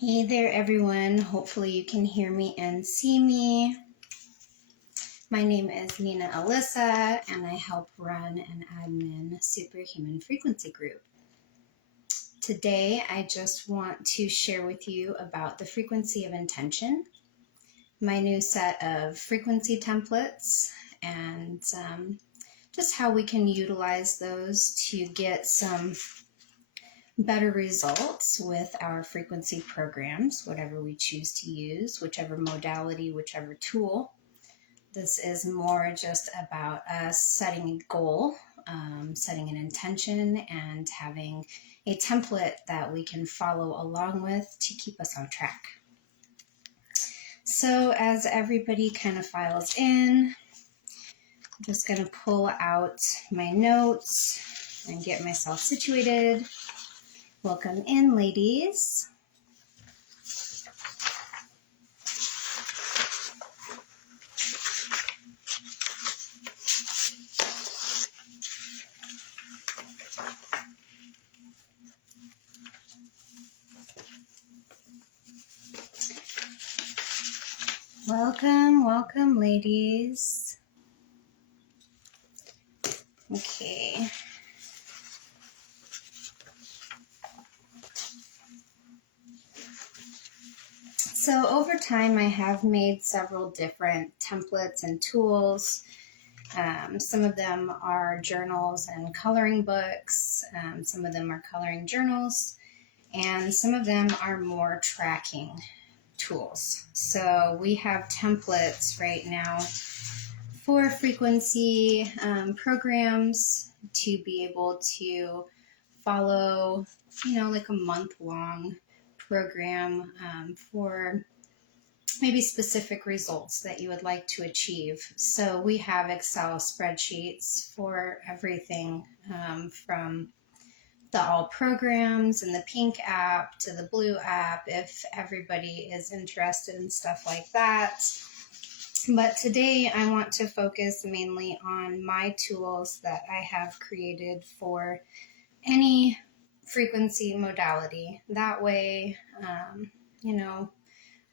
Hey there everyone, hopefully you can hear me and see me. My name is Nina Alyssa and I help run and admin Superhuman Frequency Group. Today I just want to share with you about the frequency of intention, my new set of frequency templates, and just how we can utilize those to get some better results with our frequency programs, whatever we choose to use, whichever modality, whichever tool. This is more just about us setting a goal, setting an intention, and having a template that we can follow along with to keep us on track. So as everybody kind of files in, I'm just going to pull out my notes and get myself situated. Welcome in, ladies. Welcome, ladies. Okay. So over time, I have made several different templates and tools. Some of them are journals and coloring books. Some of them are coloring journals. And some of them are more tracking tools. So we have templates right now for frequency programs to be able to follow, like a month-long program for maybe specific results that you would like to achieve. So we have Excel spreadsheets for everything from the all programs and the pink app to the blue app if everybody is interested in stuff like that. But today I want to focus mainly on my tools that I have created for any frequency modality. That way,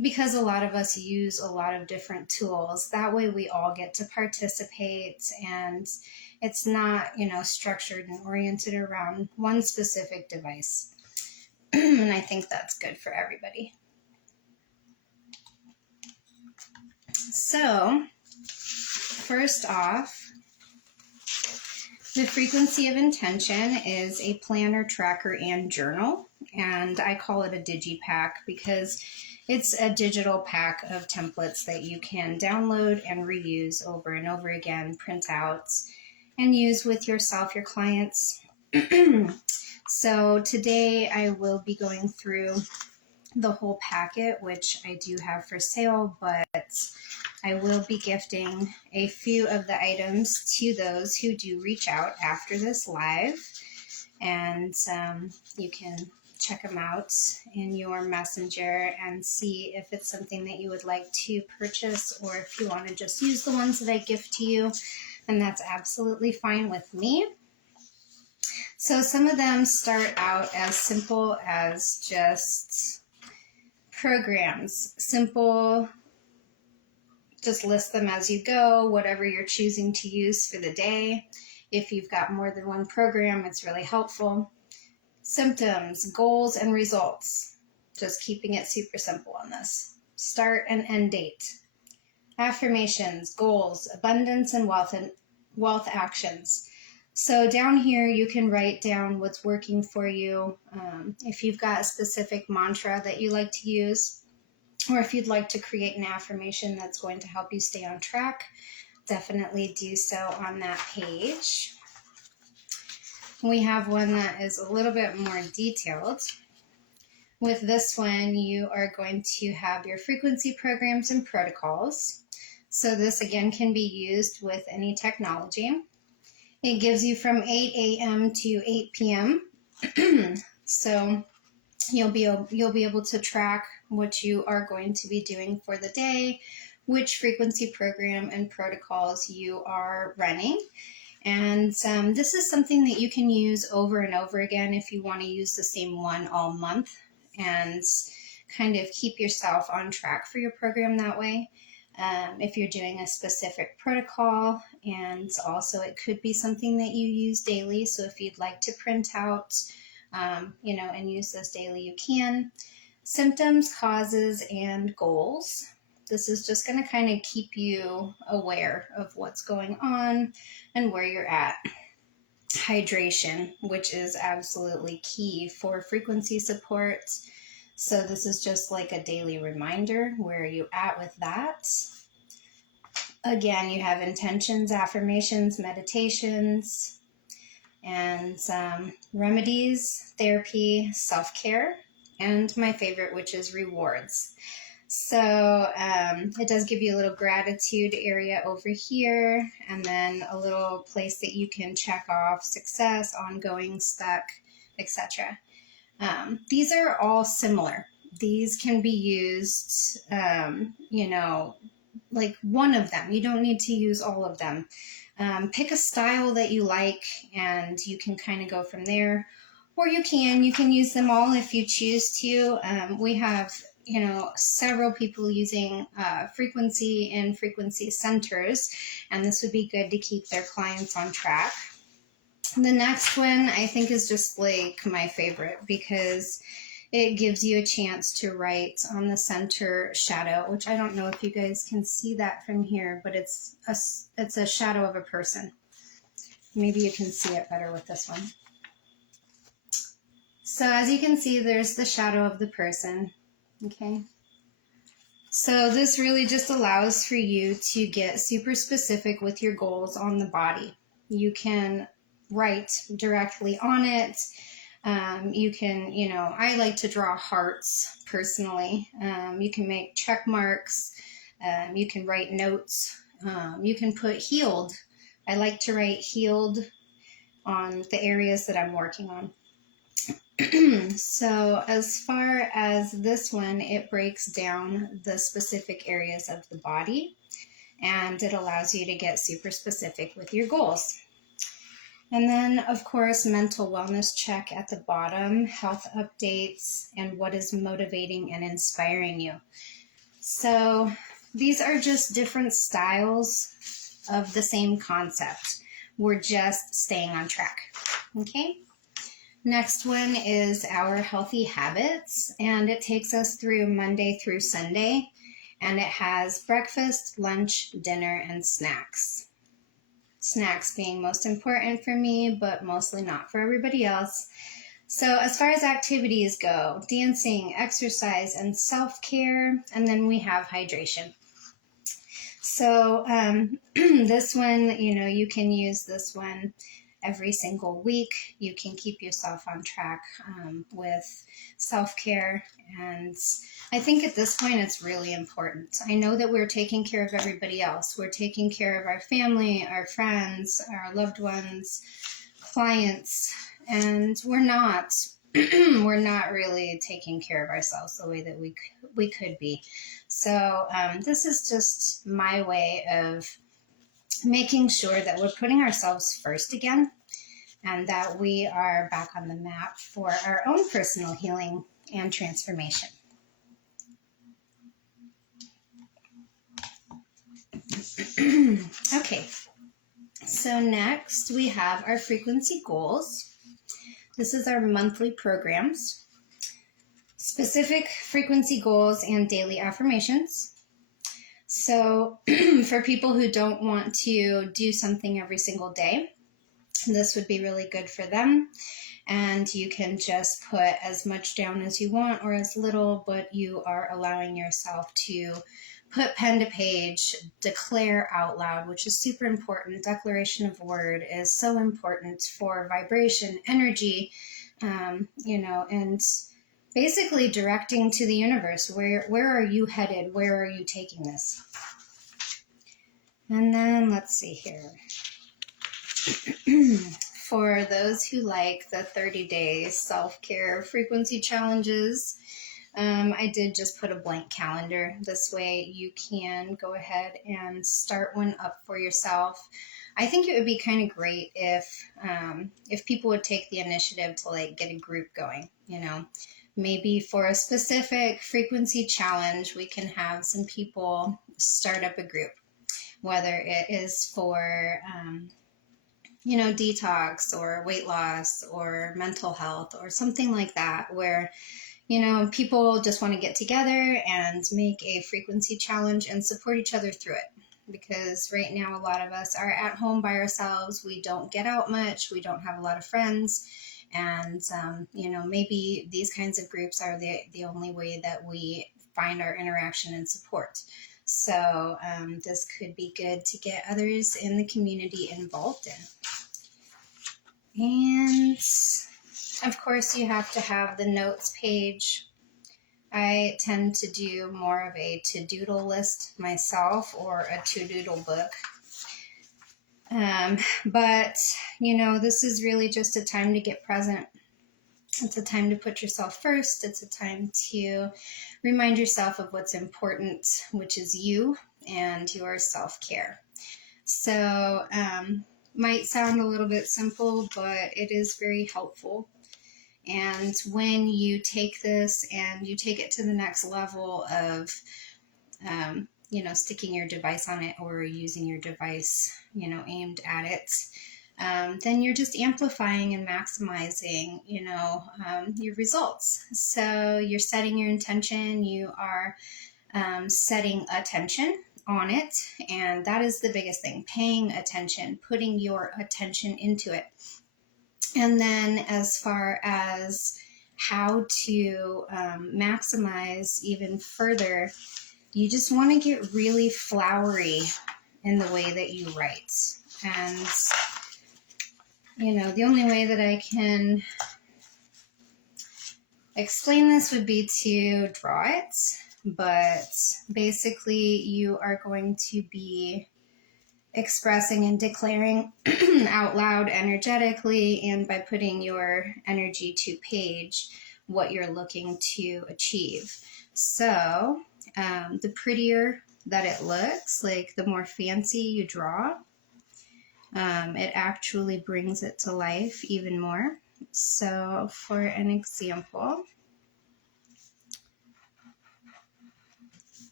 because a lot of us use a lot of different tools, that way we all get to participate and it's not, structured and oriented around one specific device. And I think that's good for everybody. So, first off, the frequency of intention is a planner, tracker, and journal. And I call it a digipack because it's a digital pack of templates that you can download and reuse over and over again, print out, and use with yourself, your clients. So today I will be going through the whole packet, which I do have for sale, but I will be gifting a few of the items to those who do reach out after this live, and you can check them out in your messenger and see if it's something that you would like to purchase, or if you want to just use the ones that I gift to you, and that's absolutely fine with me. So some of them start out as simple as just programs, simple. Just list them as you go, whatever you're choosing to use for the day. If you've got more than one program, it's really helpful. Symptoms, goals, and results. Just keeping it super simple on this. Start and end date. Affirmations, goals, abundance, and wealth actions. So down here, you can write down what's working for you. If you've got a specific mantra that you like to use, or if you'd like to create an affirmation that's going to help you stay on track, definitely do so on that page. We have one that is a little bit more detailed. With this one, you are going to have your frequency programs and protocols. So this again can be used with any technology. It gives you from 8 a.m. to 8 p.m. So you'll be able to track what you are going to be doing for the day, which frequency program and protocols you are running. And this is something that you can use over and over again if you want to use the same one all month. And kind of keep yourself on track for your program that way. If you're doing a specific protocol, and also it could be something that you use daily. So if you'd like to print out, and use this daily, you can. Symptoms, causes, and goals. This is just going to kind of keep you aware of what's going on and where you're at. Hydration, which is absolutely key for frequency support. So this is just like a daily reminder. Where are you at with that? Again, you have intentions, affirmations, meditations, and remedies, therapy, self-care, and my favorite, which is rewards. So it does give you a little gratitude area over here, and then a little place that you can check off success, ongoing, stuck, etc. These are all similar. These can be used, like one of them. You don't need to use all of them. Pick a style that you like, and you can kind of go from there. Or you can use them all if you choose to. We have, several people using frequency in frequency centers, and this would be good to keep their clients on track. The next one I think is just like my favorite, because it gives you a chance to write on the center shadow, which I don't know if you guys can see that from here, but it's a shadow of a person. Maybe you can see it better with this one. So as you can see, there's the shadow of the person. Okay. So this really just allows for you to get super specific with your goals on the body. You can write directly on it. You can, I like to draw hearts personally. You can make check marks. You can write notes. You can put healed. I like to write healed on the areas that I'm working on. So as far as this one, it breaks down the specific areas of the body, and it allows you to get super specific with your goals. And then, of course, mental wellness check at the bottom, health updates, and what is motivating and inspiring you. So these are just different styles of the same concept. We're just staying on track. Okay? Next one is our healthy habits, and it takes us through Monday through Sunday, and it has breakfast, lunch, dinner, and snacks. Snacks being most important for me, but mostly not for everybody else. So as far as activities go, dancing, exercise, and self-care, and then we have hydration. So this one, you can use this one every single week. You can keep yourself on track with self-care. And I think at this point it's really important. I know that we're taking care of everybody else. We're taking care of our family, our friends, our loved ones, clients, and we're not really taking care of ourselves the way that we could be. So this is just my way of making sure that we're putting ourselves first again, and that we are back on the map for our own personal healing and transformation. Okay, so next we have our frequency goals. This is our monthly programs, specific frequency goals, and daily affirmations. So for people who don't want to do something every single day, this would be really good for them. And you can just put as much down as you want or as little, but you are allowing yourself to put pen to page, declare out loud, which is super important. Declaration of word is so important for vibration, energy, and basically directing to the universe. Where are you headed? Where are you taking this? And then let's see here. For those who like the 30-day self-care frequency challenges, I did just put a blank calendar. This way you can go ahead and start one up for yourself. I think it would be kind of great if people would take the initiative to get a group going, maybe for a specific frequency challenge, we can have some people start up a group, whether it is for, detox or weight loss or mental health or something like that, where, people just want to get together and make a frequency challenge and support each other through it. Because right now, a lot of us are at home by ourselves. We don't get out much. We don't have a lot of friends. And, maybe these kinds of groups are the only way that we find our interaction and support. So this could be good to get others in the community involved in. And of course, you have to have the notes page. I tend to do more of a to-doodle list myself, or a to-doodle book. But, this is really just a time to get present. It's a time to put yourself first. It's a time to remind yourself of what's important, which is you and your self-care. So, might sound a little bit simple, but it is very helpful. And when you take this and you take it to the next level of, sticking your device on it or using your device, aimed at it, then you're just amplifying and maximizing, your results. So you're setting your intention, you are setting attention on it, and that is the biggest thing, paying attention, putting your attention into it. And then as far as how to maximize even further, you just want to get really flowery in the way that you write. And, the only way that I can explain this would be to draw it. But basically, you are going to be expressing and declaring out loud energetically, and by putting your energy to page, what you're looking to achieve. So the prettier that it looks, like the more fancy you draw, it actually brings it to life even more. So for an example,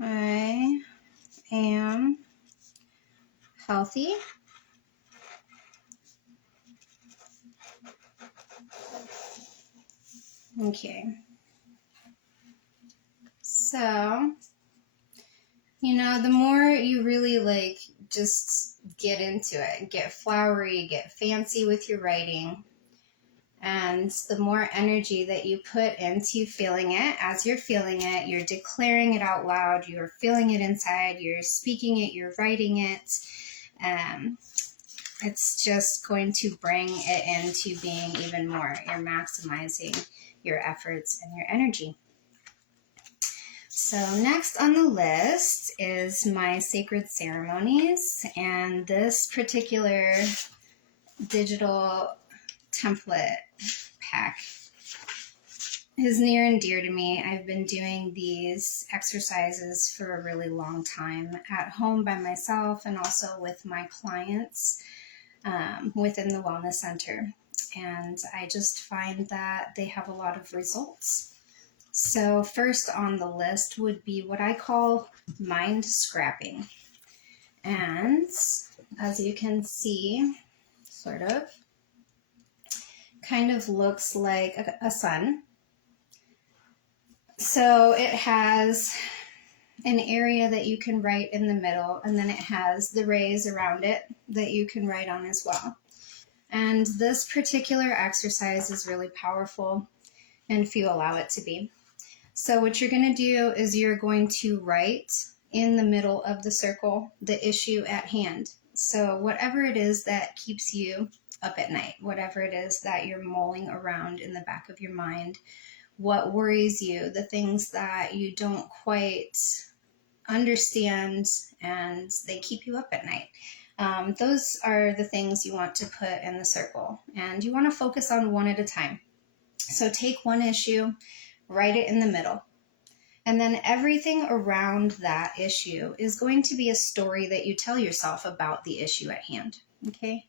I am healthy. Okay. So, the more you really just get into it, get flowery, get fancy with your writing, and the more energy that you put into feeling it, as you're feeling it, you're declaring it out loud, you're feeling it inside, you're speaking it, you're writing it, it's just going to bring it into being even more. You're maximizing your efforts and your energy. So next on the list is my sacred ceremonies, and this particular digital template pack is near and dear to me. I've been doing these exercises for a really long time at home by myself, and also with my clients within the wellness center. And I just find that they have a lot of results. So first on the list would be what I call mind scrapping. And as you can see, sort of, kind of looks like a sun. So it has an area that you can write in the middle, and then it has the rays around it that you can write on as well. And this particular exercise is really powerful, and if you allow it to be. So what you're going to do is you're going to write in the middle of the circle the issue at hand. So whatever it is that keeps you up at night, whatever it is that you're mulling around in the back of your mind, what worries you, the things that you don't quite understand and they keep you up at night. Those are the things you want to put in the circle, and you want to focus on one at a time. So take one issue, write it in the middle, and then everything around that issue is going to be a story that you tell yourself about the issue at hand. Okay,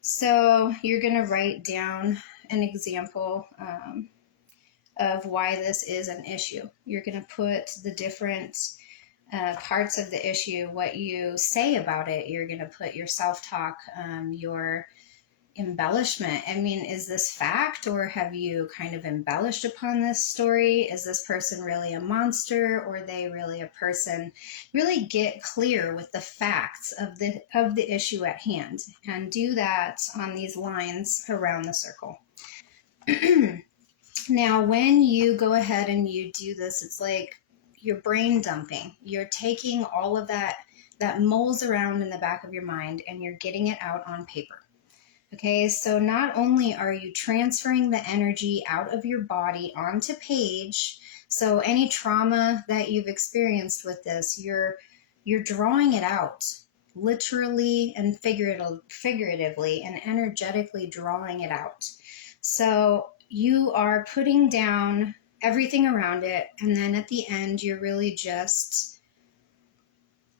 so you're going to write down an example of why this is an issue. You're going to put the different parts of the issue, what you say about it. You're going to put your self-talk, your embellishment. I mean, is this fact, or have you kind of embellished upon this story? Is this person really a monster, or are they really a person? Really get clear with the facts of the issue at hand, and do that on these lines around the circle. Now, when you go ahead and you do this, it's like you're brain dumping. You're taking all of that mulls around in the back of your mind, and you're getting it out on paper. Okay, so not only are you transferring the energy out of your body onto page, so any trauma that you've experienced with this, you're drawing it out, literally and figuratively and energetically drawing it out. So you are putting down everything around it, and then at the end, you're really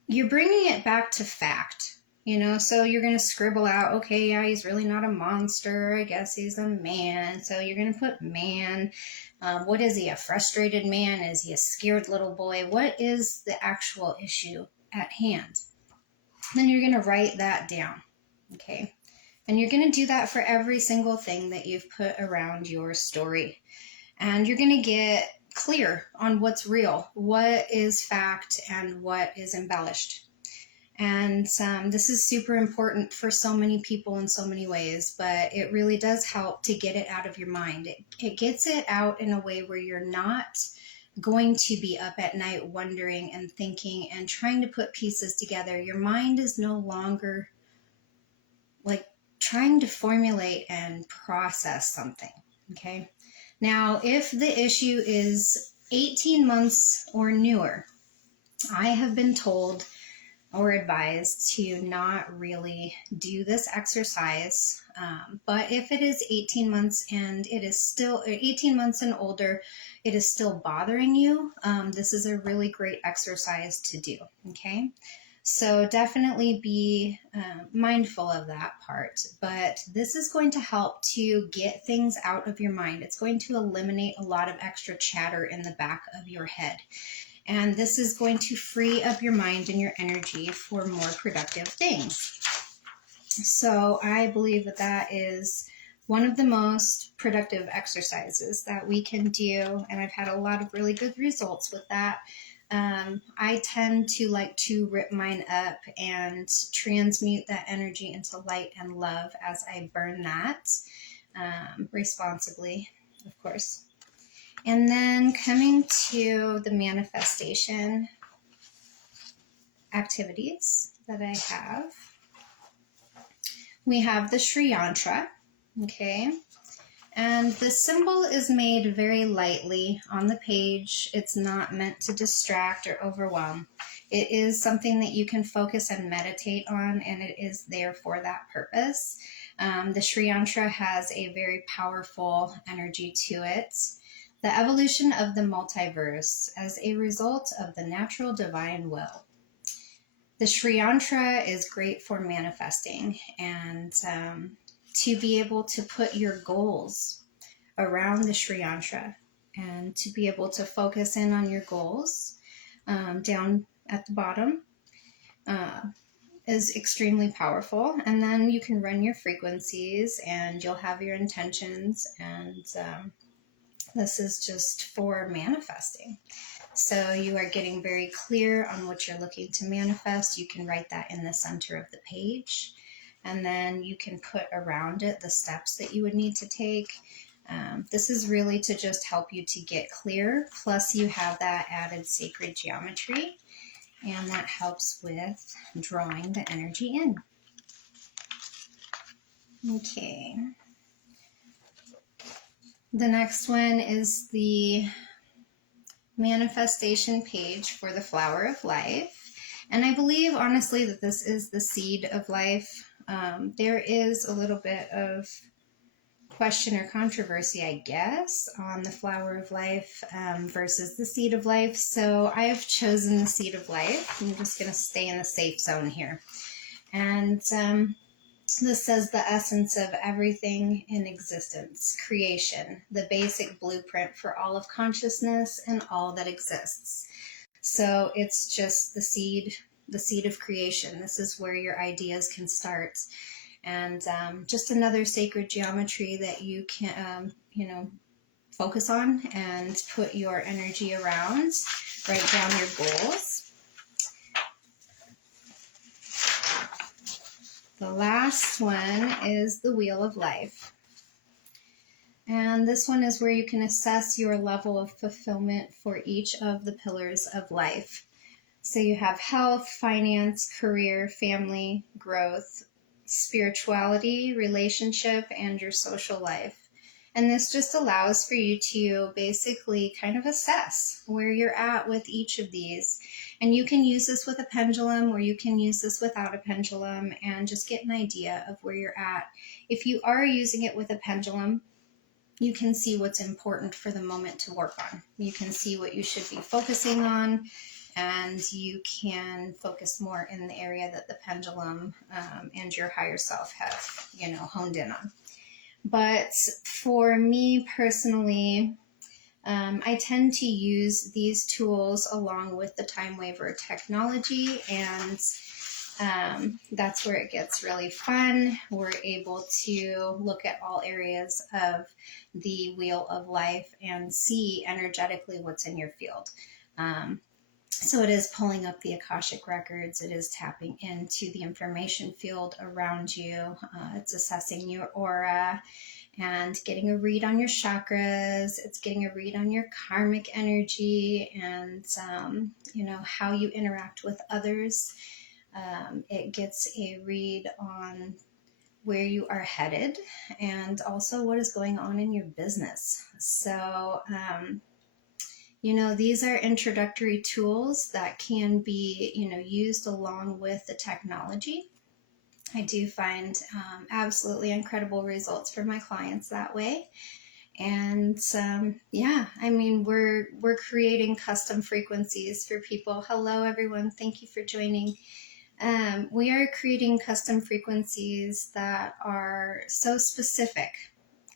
you're bringing it back to fact. You know, so you're going to scribble out, okay, yeah, he's really not a monster. I guess he's a man. So you're going to put man. What is he, a frustrated man? Is he a scared little boy? What is the actual issue at hand? Then you're going to write that down, okay? And you're going to do that for every single thing that you've put around your story. And you're going to get clear on what's real, what is fact, and what is embellished. And this is super important for so many people in so many ways, but it really does help to get it out of your mind. It gets it out in a way where you're not going to be up at night wondering and thinking and trying to put pieces together. Your mind is no longer like trying to formulate and process something, okay? Now, if the issue is 18 months or newer, I have been told or advised to not really do this exercise. But if it is 18 months and it is still 18 months and older, it is still bothering you, this is a really great exercise to do, okay? So definitely be mindful of that part, but this is going to help to get things out of your mind. It's going to eliminate a lot of extra chatter in the back of your head. And this is going to free up your mind and your energy for more productive things. So I believe that that is one of the most productive exercises that we can do. And I've had a lot of really good results with that. I tend to like to rip mine up and transmute that energy into light and love as I burn that responsibly, of course. And then coming to the manifestation activities that I have, we have the Sri Yantra, okay? And the symbol is made very lightly on the page. It's not meant to distract or overwhelm. It is something that you can focus and meditate on, and it is there for that purpose. The Sri Yantra has a very powerful energy to it. The evolution of the multiverse as a result of the natural divine will. The Sri Yantra is great for manifesting and to be able to put your goals around the Sri Yantra and to be able to focus in on your goals down at the bottom is extremely powerful. And then you can run your frequencies and you'll have your intentions, and this is just for manifesting. So you are getting very clear on what you're looking to manifest. You can write that in the center of the page, and then you can put around it the steps that you would need to take. This is really to just help you to get clear. Plus you have that added sacred geometry, and that helps with drawing the energy in. Okay. The next one is the manifestation page for the flower of life. And I believe honestly that this is the seed of life. There is a little bit of question or controversy, I guess, on the flower of life versus the seed of life. So I have chosen the seed of life. I'm just going to stay in the safe zone here. And This says the essence of everything in existence, creation, the basic blueprint for all of consciousness and all that exists. So it's just the seed of creation. This is where your ideas can start. And just another sacred geometry that you can, focus on and put your energy around. Write down your goals. The last one is the Wheel of Life. And this one is where you can assess your level of fulfillment for each of the pillars of life. So you have health, finance, career, family, growth, spirituality, relationship, and your social life. And this just allows for you to basically kind of assess where you're at with each of these. And you can use this with a pendulum, or you can use this without a pendulum and just get an idea of where you're at. If you are using it with a pendulum, you can see what's important for the moment to work on. You can see what you should be focusing on, and you can focus more in the area that the pendulum and your higher self have, honed in on. But for me personally, I tend to use these tools along with the time waiver technology, and that's where it gets really fun. We're able to look at all areas of the Wheel of Life and see energetically what's in your field. So it is pulling up the Akashic records. It is tapping into the information field around you. It's assessing your aura and getting a read on your chakras. It's getting a read on your karmic energy and, how you interact with others. It gets a read on where you are headed and also what is going on in your business. So, these are introductory tools that can be, used along with the technology. I do find absolutely incredible results for my clients that way. And we're creating custom frequencies for people. Hello, everyone. Thank you for joining. We are creating custom frequencies that are so specific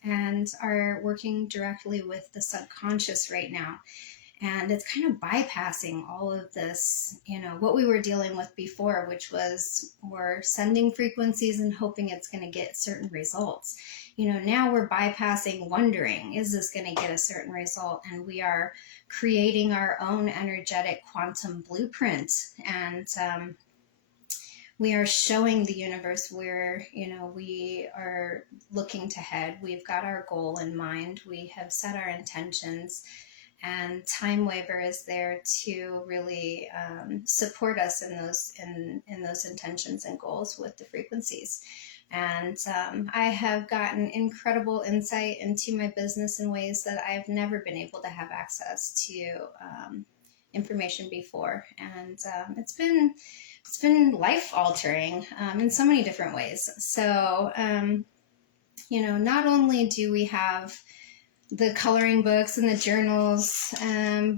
and are working directly with the subconscious right now. And it's kind of bypassing all of this, what we were dealing with before, which was we're sending frequencies and hoping it's going to get certain results. Now we're bypassing wondering, is this going to get a certain result? And we are creating our own energetic quantum blueprint. And we are showing the universe where, we are looking to head. We've got our goal in mind. We have set our intentions. And Time Waiver is there to really support us in those intentions and goals with the frequencies. And I have gotten incredible insight into my business in ways that I've never been able to have access to information before. And it's been life altering in so many different ways. So, not only do we have the coloring books and the journals,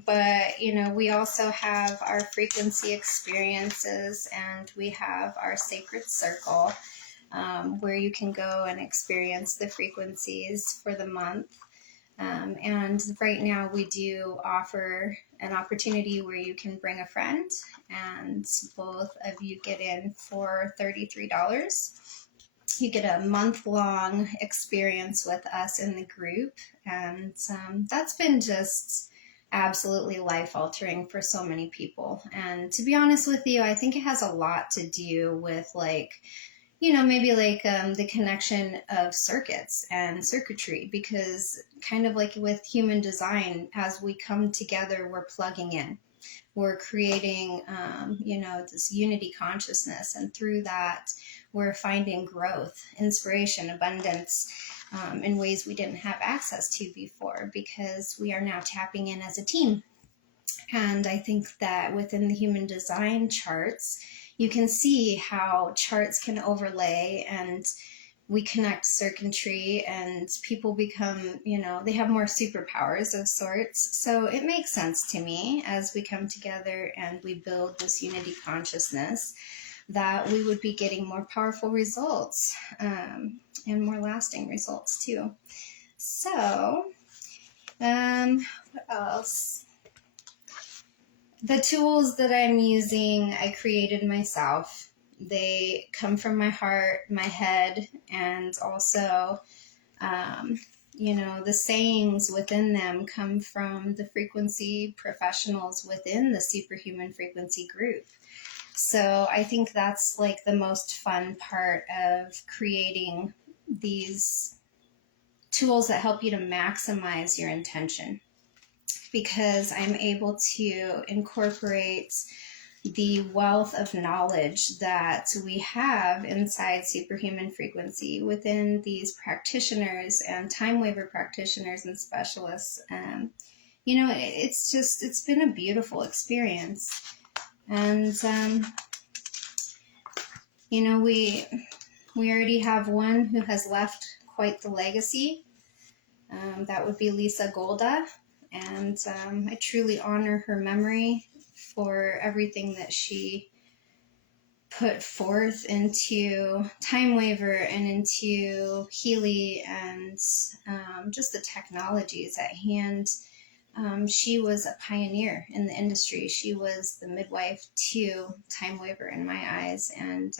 but we also have our frequency experiences, and we have our sacred circle, where you can go and experience the frequencies for the month. And right now we do offer an opportunity where you can bring a friend, and both of you get in for $33. You get a month-long experience with us in the group, and that's been just absolutely life-altering for so many people. And to be honest with you, I think it has a lot to do with the connection of circuits and circuitry, because kind of like with human design, as we come together, we're plugging in. We're creating, this unity consciousness, and through that, we're finding growth, inspiration, abundance in ways we didn't have access to before, because we are now tapping in as a team. And I think that within the human design charts, you can see how charts can overlay, and we connect circuitry, and people become, they have more superpowers of sorts. So it makes sense to me as we come together and we build this unity consciousness. that we would be getting more powerful results, and more lasting results too. So, what else? The tools that I'm using, I created myself. They come from my heart, my head, and also, the sayings within them come from the frequency professionals within the Superhuman Frequency group. So I think that's like the most fun part of creating these tools that help you to maximize your intention, because I'm able to incorporate the wealth of knowledge that we have inside Superhuman Frequency within these practitioners and time waiver practitioners and specialists. It's been a beautiful experience. And, we already have one who has left quite the legacy. That would be Lisa Golda. And I truly honor her memory for everything that she put forth into time waiver and into Healy and just the technologies at hand. She was a pioneer in the industry. She was the midwife to time waiver in my eyes, and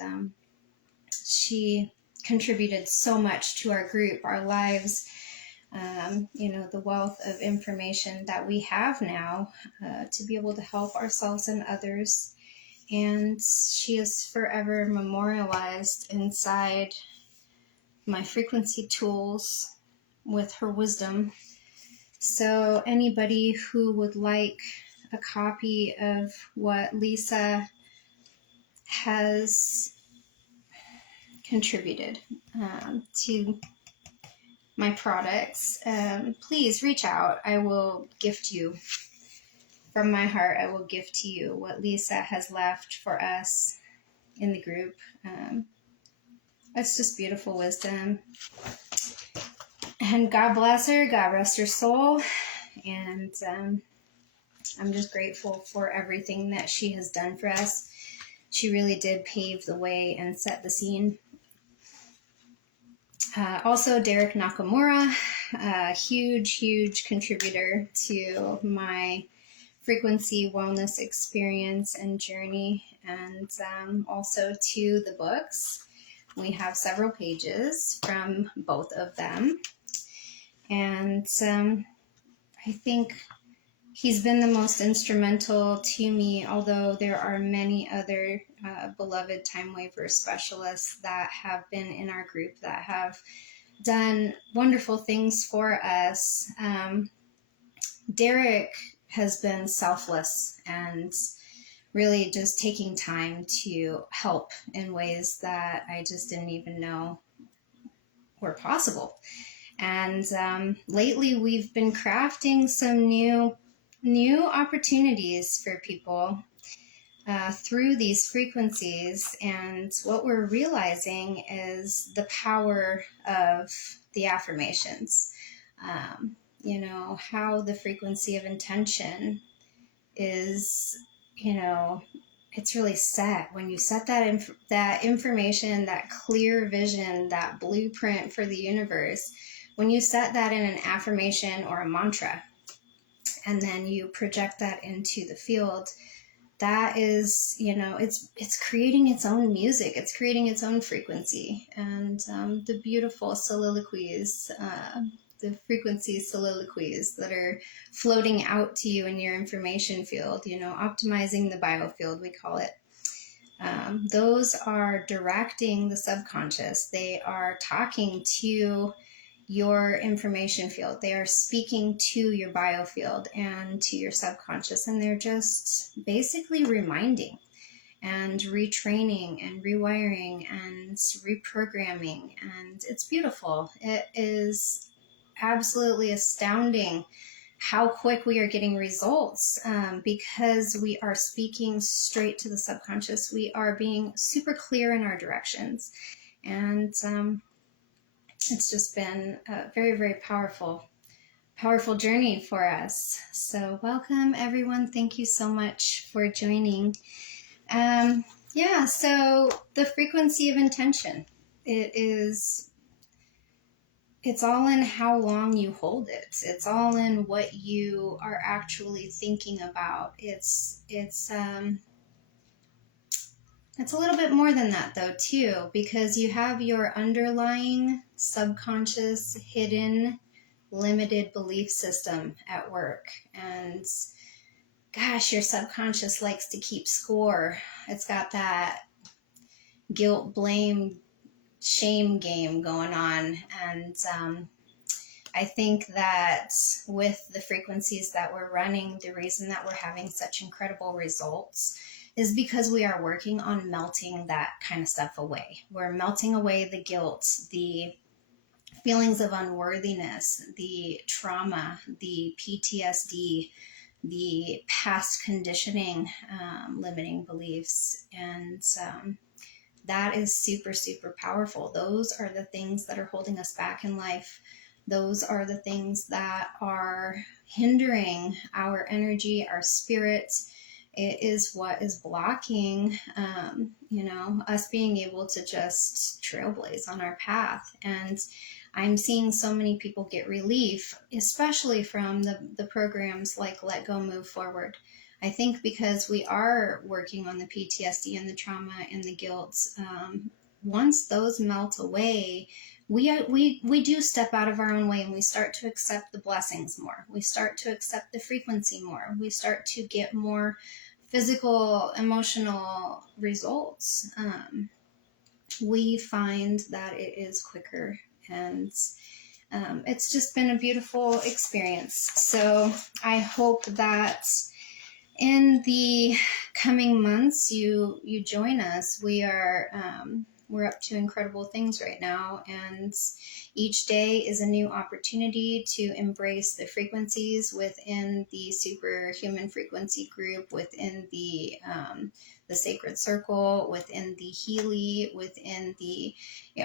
she contributed so much to our group, our lives, the wealth of information that we have now to be able to help ourselves and others. And she is forever memorialized inside my frequency tools with her wisdom. So anybody who would like a copy of what Lisa has contributed to my products, please reach out. I will gift you. From my heart, I will gift to you what Lisa has left for us in the group. It's just beautiful wisdom. And God bless her. God rest her soul. And I'm just grateful for everything that she has done for us. She really did pave the way and set the scene. Also, Derek Nakamura, a huge contributor to my frequency wellness experience and journey, and also to the books. We have several pages from both of them, and I think he's been the most instrumental to me, although there are many other beloved time waiver specialists that have been in our group that have done wonderful things for us. Derek has been selfless and really just taking time to help in ways that I just didn't even know were possible. And lately we've been crafting some new opportunities for people through these frequencies. And what we're realizing is the power of the affirmations. How the frequency of intention is, it's really set. When you set that information, that clear vision, that blueprint for the universe, when you set that in an affirmation or a mantra, and then you project that into the field, that is, it's creating its own music. It's creating its own frequency. And the beautiful soliloquies, the frequency soliloquies that are floating out to you in your information field, optimizing the biofield, we call it. Those are directing the subconscious. They are talking to your information field. They are speaking to your biofield and to your subconscious, and they're just basically reminding and retraining and rewiring and reprogramming, and it's beautiful. It is absolutely astounding how quick we are getting results because we are speaking straight to the subconscious. We are being super clear in our directions, and it's just been a very powerful journey for us. So welcome everyone. Thank you so much for joining. Yeah, so the frequency of intention, it's all in how long you hold it. It's all in what you are actually thinking about. It's a little bit more than that though too, because you have your underlying subconscious hidden limited belief system at work. And gosh, your subconscious likes to keep score. It's got that guilt, blame, shame game going on. And I think that with the frequencies that we're running, the reason that we're having such incredible results is because we are working on melting that kind of stuff away. We're melting away the guilt, the feelings of unworthiness, the trauma, the PTSD, the past conditioning, limiting beliefs. And that is super, super powerful. Those are the things that are holding us back in life. Those are the things that are hindering our energy, our spirit. It is what is blocking, us being able to just trailblaze on our path. And I'm seeing so many people get relief, especially from the programs like Let Go, Move Forward. I think because we are working on the PTSD and the trauma and the guilt, once those melt away, we do step out of our own way and we start to accept the blessings more. We start to accept the frequency more. We start to get more physical, emotional results. We find that it is quicker, and it's just been a beautiful experience. So I hope that in the coming months you join us. We're up to incredible things right now, and each day is a new opportunity to embrace the frequencies within the superhuman frequency group, within the sacred circle, within the Healy, within the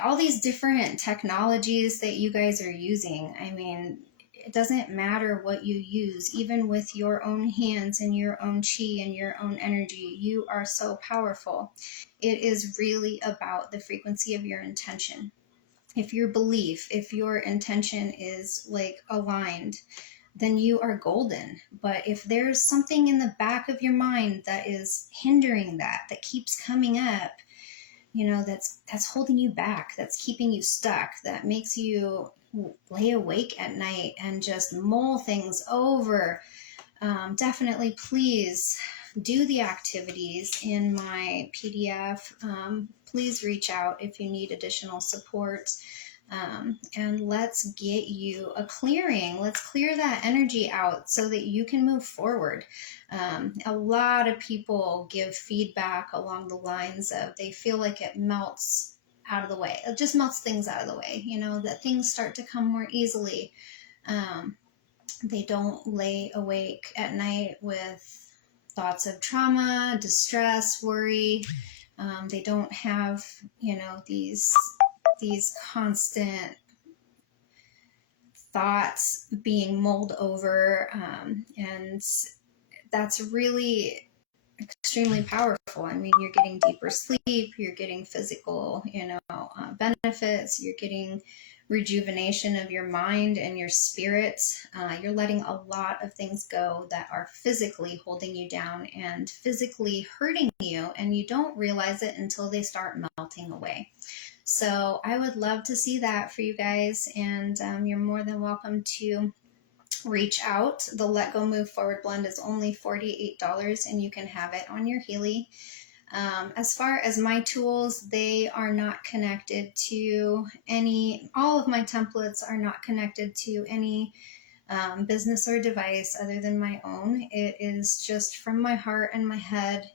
all these different technologies that you guys are using. I mean, it doesn't matter what you use, even with your own hands and your own chi and your own energy, you are so powerful. It is really about the frequency of your intention. If your belief, if your intention is like aligned, then you are golden. But if there's something in the back of your mind that is hindering that keeps coming up, that's holding you back, that's keeping you stuck, that makes you lay awake at night and just mull things over, definitely please do the activities in my PDF. Please reach out if you need additional support. And let's get you a clearing. Let's clear that energy out so that you can move forward. A lot of people give feedback along the lines of they feel like it melts out of the way. It just melts things out of the way, that things start to come more easily. They don't lay awake at night with thoughts of trauma, distress, worry. They don't have, these constant thoughts being mulled over, and that's really extremely powerful. I mean, you're getting deeper sleep, you're getting physical, benefits, you're getting rejuvenation of your mind and your spirit. You're letting a lot of things go that are physically holding you down and physically hurting you, and you don't realize it until they start melting away. So I would love to see that for you guys, and you're more than welcome to reach out. The Let Go Move Forward blend is only $48, and you can have it on your Healy. As far as my tools, they are not connected to all of my templates are not connected to any business or device other than my own. It is just from my heart and my head.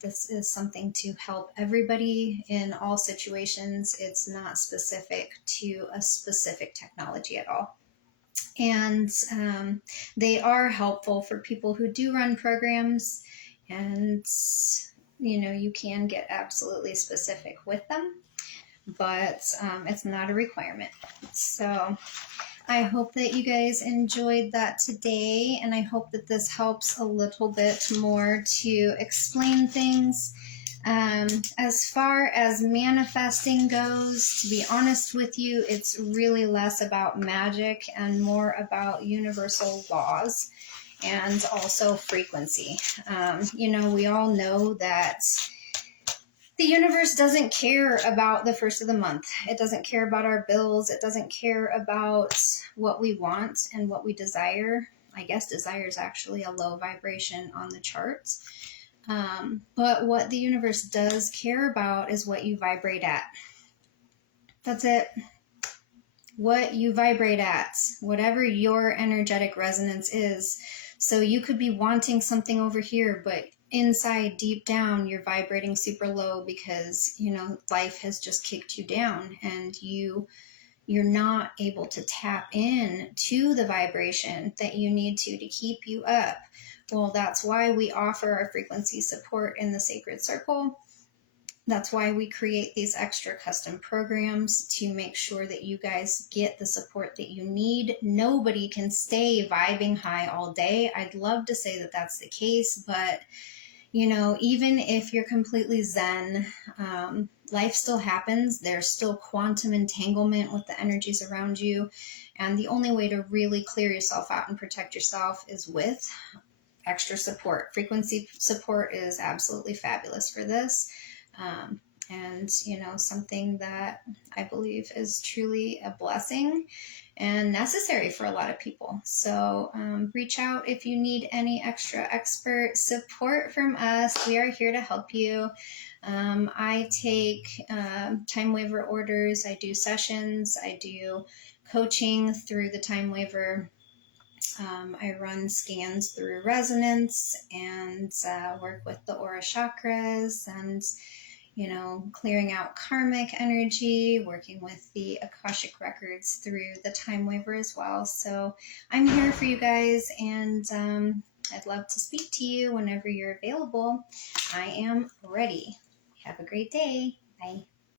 This is something to help everybody in all situations. It's not specific to a specific technology at all. And they are helpful for people who do run programs, and you can get absolutely specific with them, but it's not a requirement. So I hope that you guys enjoyed that today, and I hope that this helps a little bit more to explain things. As far as manifesting goes, to be honest with you, it's really less about magic and more about universal laws and also frequency. We all know that the universe doesn't care about the first of the month. It doesn't care about our bills. It doesn't care about what we want and what we desire. I guess desire is actually a low vibration on the charts. But what the universe does care about is what you vibrate at. That's it. What you vibrate at, whatever your energetic resonance is. So you could be wanting something over here, but inside, deep down, you're vibrating super low because, life has just kicked you down and you're not able to tap in to the vibration that you need to keep you up. Well, that's why we offer our frequency support in the Sacred Circle. That's why we create these extra custom programs to make sure that you guys get the support that you need. Nobody can stay vibing high all day. I'd love to say that that's the case, but even if you're completely zen, life still happens. There's still quantum entanglement with the energies around you. And the only way to really clear yourself out and protect yourself is with extra support. Frequency support is absolutely fabulous for this. And something that I believe is truly a blessing and necessary for a lot of people. So reach out if you need any extra expert support from us. We are here to help you. I take time waiver orders. I do sessions. I do coaching through the time waiver. I run scans through resonance and work with the aura chakras and clearing out karmic energy, working with the Akashic records through the time waiver as well. So I'm here for you guys, and I'd love to speak to you whenever you're available. I am ready. Have a great day. Bye.